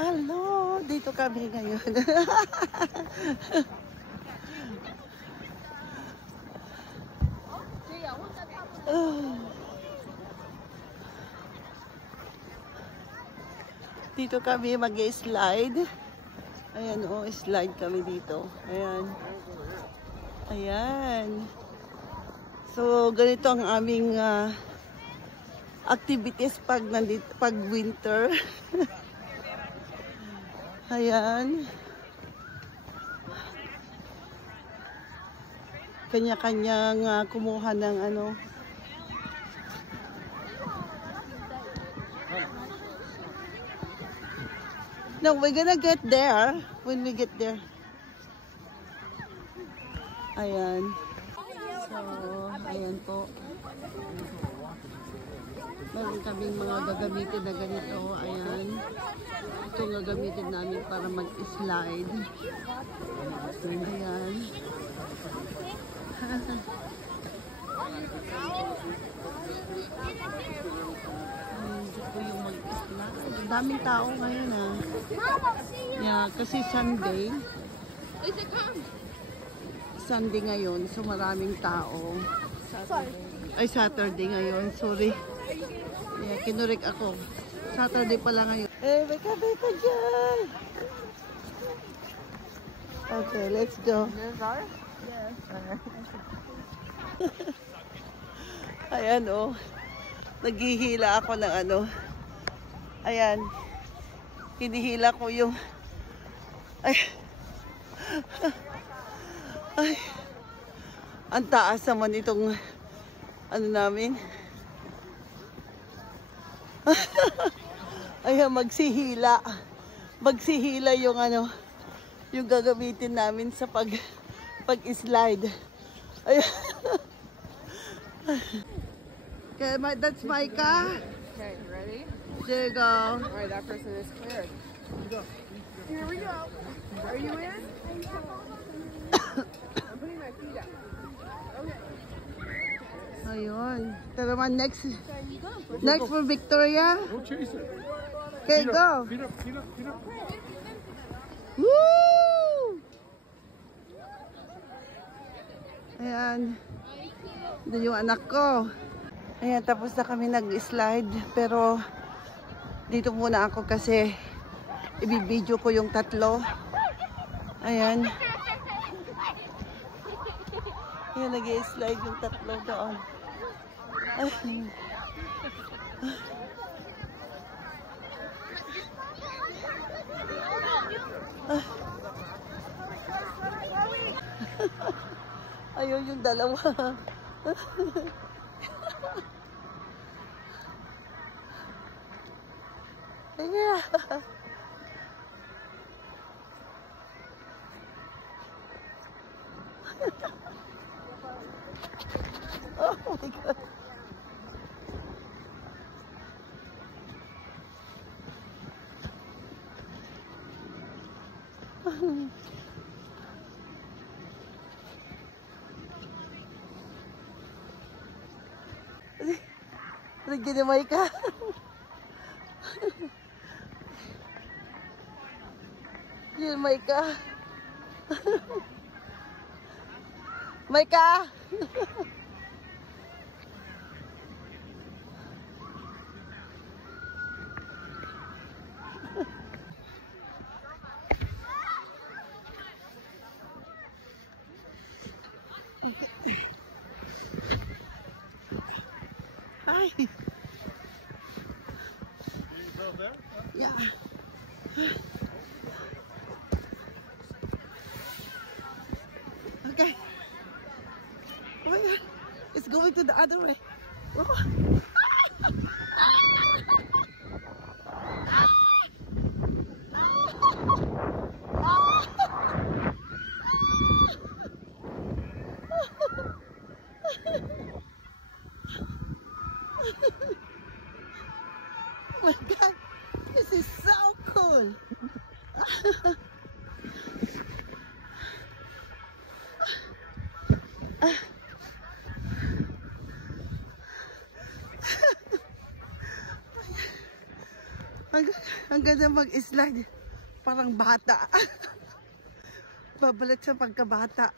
Hello, dito kami ngayon. Dito kami mag-slide. Ayan, oh, slide kami dito. Ayan. Ayan. So, ganito ang aming activities pag winter. Ayan. Kanya-kanyang kumuha ng ano. No, we're gonna get there when we get there. Ayan. So, ayan po. Meron kaming mga gagamitin na ganito. Ayan. Ito ang gagamitin namin para mag-slide. Ayan. Ito po yung mag-slide. Daming tao ngayon ah. Yeah, kasi Sunday. Sunday ngayon, so maraming tao. Saturday ngayon, sorry. Yeah, kinurik ako. Saturday pala ngayon. Eh, may kape pa dyan! Okay, let's go. Yes. Ayan, oh. Naghihila ako ng ano. Ayan. Hinihila ko yung... Ay. Ay. Ang taas naman itong... Ano namin. Ayan, magsihila. Magsihila yung ano... Yung gagamitin namin sa pag-slide. Ayan. Okay, that's Micah. Okay, ready? There you go. All right, that person is cleared. Here we go. Are you in? I'm putting my feet up. Okay. Ayun. Ito naman next for Victoria. Don't chase it. Okay, go. Feet up, feet up, feet up. Woo! Ayan. Doon yung anak ko. Ayan, tapos na kami nag-slide. Pero, dito muna ako kasi ibibideo ko yung tatlo. Ayan. Ayan, nag-slide yung tatlo doon. Ayan. Ayun yung dalawa. Yeah. Oh my God. Nagginimay ka. Ginimay ka. Maika! Hi. Yeah. Okay. Oh my God. It's going to the other way. Oh. Oh my God, this is so cool. Oh my God. Ang ganda mag-slide. Parang bata. Babalik sa pagkabata.